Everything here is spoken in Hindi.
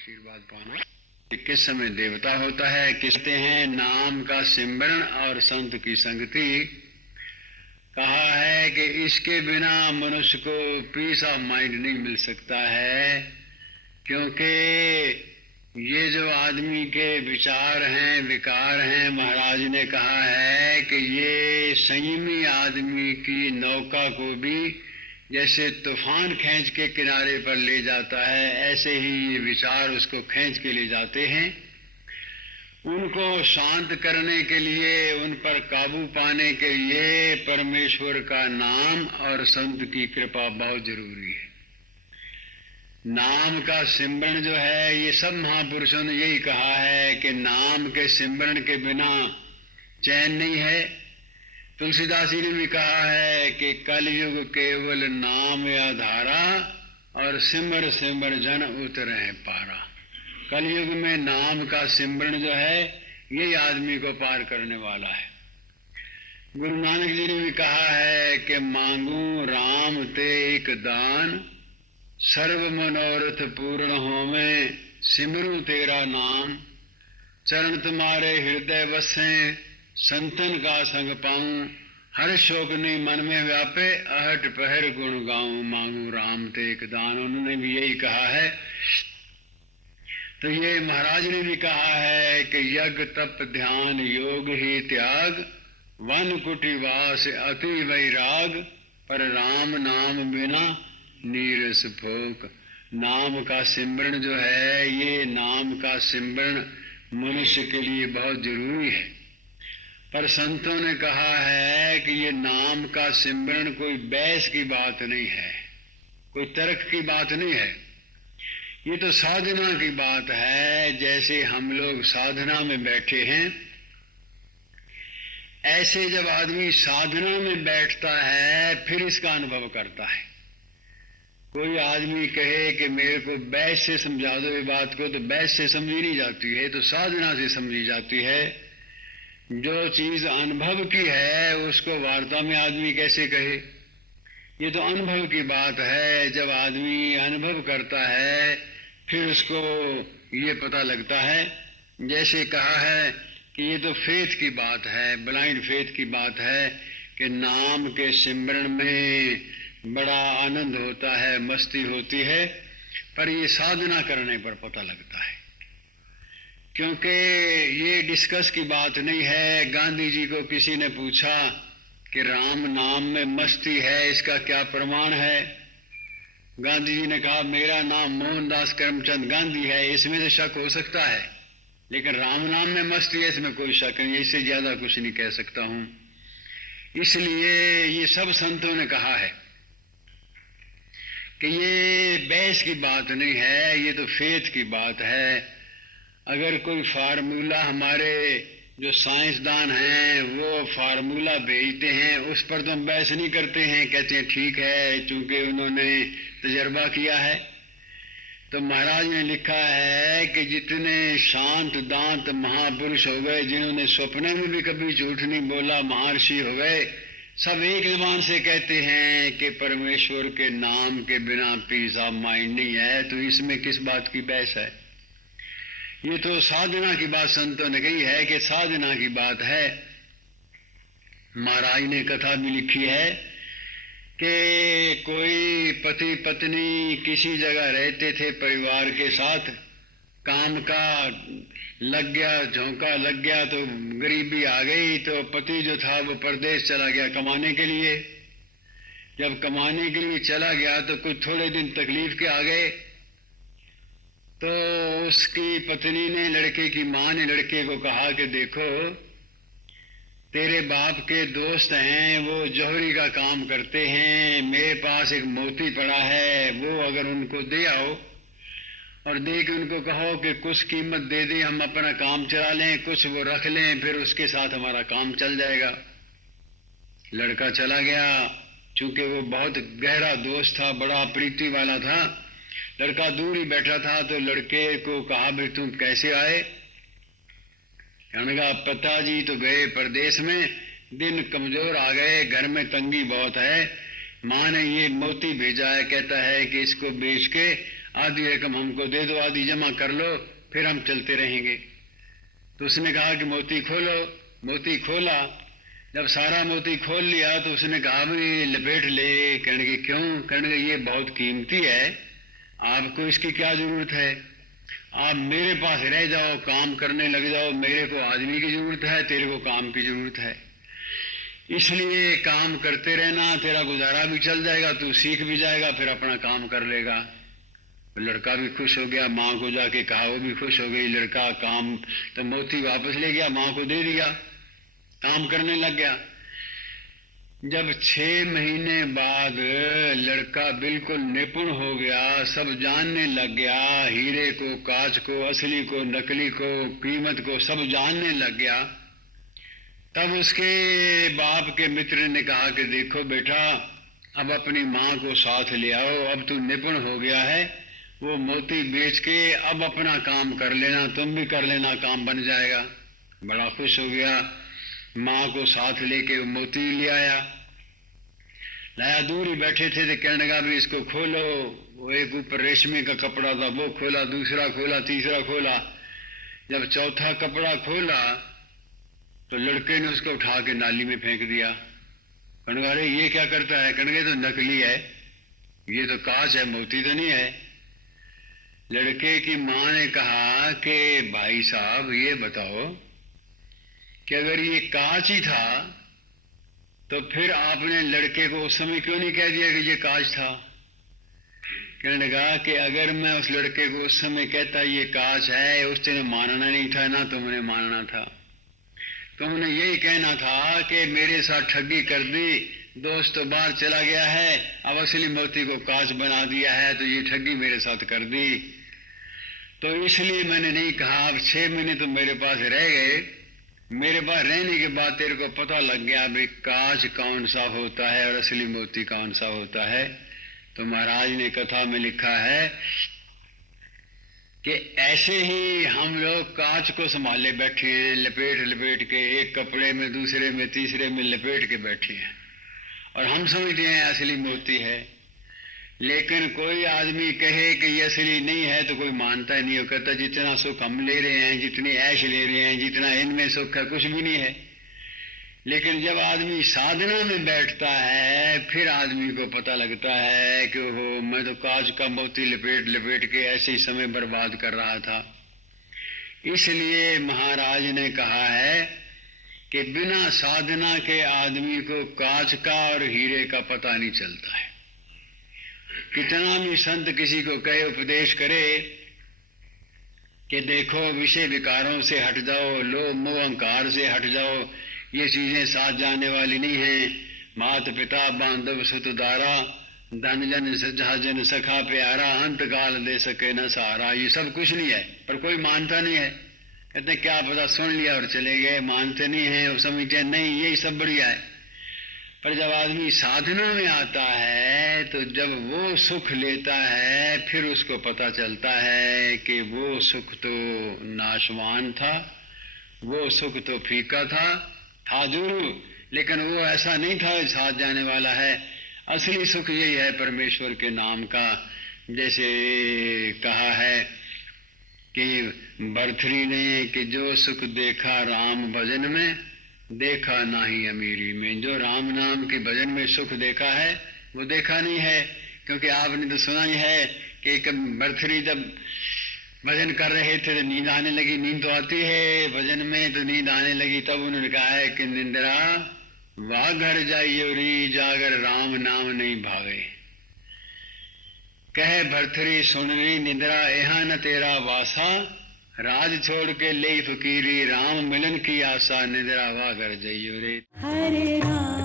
आशीर्वाद पाना। किस समय देवता होता है, किसते हैं नाम का सिमरन और संत की संगति। कहा है कि इसके बिना मनुष्य को पीस ऑफ माइंड नहीं मिल सकता है, क्योंकि ये जो आदमी के विचार हैं, विकार हैं, महाराज ने कहा है कि ये संयमी आदमी की नौका को भी जैसे तूफान खींच के किनारे पर ले जाता है, ऐसे ही ये विचार उसको खींच के ले जाते हैं। उनको शांत करने के लिए, उन पर काबू पाने के लिए परमेश्वर का नाम और संत की कृपा बहुत जरूरी है। नाम का सिमरन जो है, ये सब महापुरुषों ने यही कहा है कि नाम के सिमरन के बिना चैन नहीं है। तुलसीदास जी ने भी कहा है कि कलयुग केवल नाम आधारा और सिमर सिमर जन उतरे पारा। कलयुग में नाम का सिमरन जो है, यही आदमी को पार करने वाला है। गुरु नानक जी ने भी कहा है कि मांगू राम ते एक दान, सर्व मनोरथ पूर्ण होवे, सिमरू तेरा नाम। चरण तुम्हारे हृदय बसे, संतन का संग पाऊं, हर शोक नहीं मन में व्यापे, आहट पहर गुण गाऊं, मांगू राम ते एक दान। उन्होंने भी यही कहा है। तो ये महाराज ने भी कहा है कि यज्ञ तप ध्यान योग ही त्याग, वन कुटिवास अति वैराग, पर राम नाम बिना नीरस भोग। नाम का सिमरन जो है, ये नाम का सिमरन मनुष्य के लिए बहुत जरूरी है। पर संतों ने कहा है कि ये नाम का सिमरन कोई बहस की बात नहीं है, कोई तर्क की बात नहीं है, ये तो साधना की बात है। जैसे हम लोग साधना में बैठे हैं, ऐसे जब आदमी साधना में बैठता है फिर इसका अनुभव करता है। कोई आदमी कहे कि मेरे को बहस से समझा दो ये बात को, तो बहस से समझी नहीं जाती है, तो साधना से समझी जाती है। जो चीज अनुभव की है उसको वार्ता में आदमी कैसे कहे, ये तो अनुभव की बात है। जब आदमी अनुभव करता है फिर उसको ये पता लगता है। जैसे कहा है कि ये तो फेथ की बात है, ब्लाइंड फेथ की बात है कि नाम के सिमरन में बड़ा आनंद होता है, मस्ती होती है, पर ये साधना करने पर पता लगता है। क्योंकि ये डिस्कस की बात नहीं है। गांधी जी को किसी ने पूछा कि राम नाम में मस्ती है, इसका क्या प्रमाण है। गांधी जी ने कहा मेरा नाम मोहनदास करमचंद गांधी है, इसमें तो शक हो सकता है, लेकिन राम नाम में मस्ती है, इसमें कोई शक नहीं, इससे ज्यादा कुछ नहीं कह सकता हूं। इसलिए ये सब संतों ने कहा है कि ये बहस की बात नहीं है, ये तो फेथ की बात है। अगर कोई फार्मूला, हमारे जो साइंसदान हैं वो फार्मूला भेजते हैं, उस पर तो हम बहस नहीं करते हैं, कहते हैं ठीक है चूंकि उन्होंने तजर्बा किया है। तो महाराज ने लिखा है कि जितने शांत दांत महापुरुष हो गए, जिन्होंने सपने में भी कभी झूठ नहीं बोला, महर्षि हो गए, सब एक जबान से कहते हैं कि परमेश्वर के नाम के बिना पीस ऑफ माइंड नहीं है। तो इसमें किस बात की बहस है। ये तो साधना की बात संतों ने कही है कि साधना की बात है। महाराज ने कथा भी लिखी है कि कोई पति पत्नी किसी जगह रहते थे परिवार के साथ, काम का लग गया, झोंका लग गया, तो गरीबी आ गई, तो पति जो था वो परदेश चला गया कमाने के लिए। जब कमाने के लिए चला गया तो कुछ थोड़े दिन तकलीफ के आ गए, तो उसकी पत्नी ने, लड़के की माँ ने लड़के को कहा कि देखो तेरे बाप के दोस्त हैं, वो जौहरी का काम करते हैं, मेरे पास एक मोती पड़ा है, वो अगर उनको दे आओ और दे के उनको कहो कि कुछ कीमत दे दे, हम अपना काम चला लें, कुछ वो रख लें, फिर उसके साथ हमारा काम चल जाएगा। लड़का चला गया, चूंकि वो बहुत गहरा दोस्त था, बड़ा प्रीति वाला था। लड़का दूर ही बैठा था, तो लड़के को कहा भाई तुम कैसे आए। कहने का पिताजी तो गए परदेश में, दिन कमजोर आ गए, घर में तंगी बहुत है, माँ ने ये मोती भेजा है, कहता है कि इसको बेच के आधी रकम हमको दे दो, आधी जमा कर लो, फिर हम चलते रहेंगे। तो उसने कहा कि मोती खोलो। मोती खोला। जब सारा मोती खोल लिया तो उसने कहा भाई लपेट ले। कहने के क्यों? कहने के ये बहुत कीमती है, आपको इसकी क्या जरूरत है? आप मेरे पास रह जाओ, काम करने लग जाओ। मेरे को आदमी की जरूरत है, तेरे को काम की जरूरत है, इसलिए काम करते रहना, तेरा गुजारा भी चल जाएगा, तू सीख भी जाएगा, फिर अपना काम कर लेगा। लड़का भी खुश हो गया, माँ को जाके कहा, वो भी खुश हो गई। लड़का काम तो मोती वापस ले गया, माँ को दे दिया, काम करने लग गया। जब 6 महीने बाद लड़का बिल्कुल निपुण हो गया, सब जानने लग गया, हीरे को, कांच को, असली को, नकली को, कीमत को सब जानने लग गया, तब उसके बाप के मित्र ने कहा कि देखो बेटा, अब अपनी माँ को साथ ले आओ, अब तू निपुण हो गया है, वो मोती बेच के अब अपना काम कर लेना, तुम भी कर लेना, काम बन जाएगा। बड़ा खुश हो गया, माँ को साथ लेके मोती ले आया। लाया, दूर ही बैठे थे तो कहने लगा भी इसको खोलो। वो एक ऊपर रेशमी का कपड़ा था, वो खोला, दूसरा खोला, तीसरा खोला। जब चौथा कपड़ा खोला तो लड़के ने उसको उठा के नाली में फेंक दिया। कहने लगा, अरे ये क्या करता है? कहने लगा, तो नकली है, ये तो कांच है, मोती तो नहीं है। लड़के की माँ ने कहा कि भाई साहब ये बताओ कि अगर ये कांच ही था तो फिर आपने लड़के को उस समय क्यों नहीं कह दिया कि ये कांच था? कहने लगा कि अगर मैं उस लड़के को उस समय कहता ये कांच है, उसने मानना नहीं था ना, तुमने मानना था। तुमने यही कहना था कि मेरे साथ ठगी कर दी, दोस्त तो बाहर चला गया है, अब असली मोती को कांच बना दिया है, तो ये ठगी मेरे साथ कर दी। तो इसलिए मैंने नहीं कहा। अब 6 महीने तो मेरे पास रह गए, मेरे पास रहने के बाद तेरे को पता लग गया भाई कांच कौन सा होता है और असली मोती कौन सा होता है। तो महाराज ने कथा में लिखा है कि ऐसे ही हम लोग कांच को संभाले बैठे हैं, लपेट लपेट के, एक कपड़े में, दूसरे में, तीसरे में लपेट के बैठे हैं, और हम समझते हैं असली मोती है। लेकिन कोई आदमी कहे कि ये असली नहीं है तो कोई मानता ही नहीं। हो कहता जितना सुख हम ले रहे हैं, जितनी ऐश ले रहे हैं, जितना इनमें सुख है, कुछ भी नहीं है। लेकिन जब आदमी साधना में बैठता है फिर आदमी को पता लगता है कि हो, मैं तो कांच का मोती लपेट लपेट के ऐसे ही समय बर्बाद कर रहा था। इसलिए महाराज ने कहा है कि बिना साधना के आदमी को कांच का और हीरे का पता नहीं चलता है। कितना भी संत किसी को कहे, उपदेश करे कि देखो विषय विकारों से हट जाओ, लोभ मोह अहंकार से हट जाओ, ये चीजें साथ जाने वाली नहीं है। मात पिता बांधव सुत दारा, धन जन सजा जन सखा प्यारा, अंत काल दे सके न सहारा। ये सब कुछ नहीं है, पर कोई मानता नहीं है। कहते क्या पता, सुन लिया और चले गए, मानते नहीं है, वो समझते नहीं यही सब बढ़िया है। पर जब आदमी साधना में आता है तो जब वो सुख लेता है फिर उसको पता चलता है कि वो सुख तो नाशवान था, वो सुख तो फीका था जरूर, लेकिन वो ऐसा नहीं था साथ जाने वाला है। असली सुख यही है परमेश्वर के नाम का। जैसे कहा है कि भरथरी ने कि जो सुख देखा राम भजन में, देखा नहीं अमीरी में। जो राम नाम के भजन में सुख देखा है वो देखा नहीं है, क्योंकि आपने तो सुना ही है कि एक भरथरी जब भजन कर रहे थे तो नींद आने लगी। नींद तो आती है भजन में, तो नींद आने लगी, तब उन्होंने कहा है कि निंद्रा वाह घर जाइयो री, जागर राम नाम नहीं भावे। कहे भरथरी सुन री निंद्रा, यहाँ न तेरा वासा, राज छोड़ के ले फकीरी, राम मिलन की आशा, निद्रा वा घर जइयो रे। हरे राम।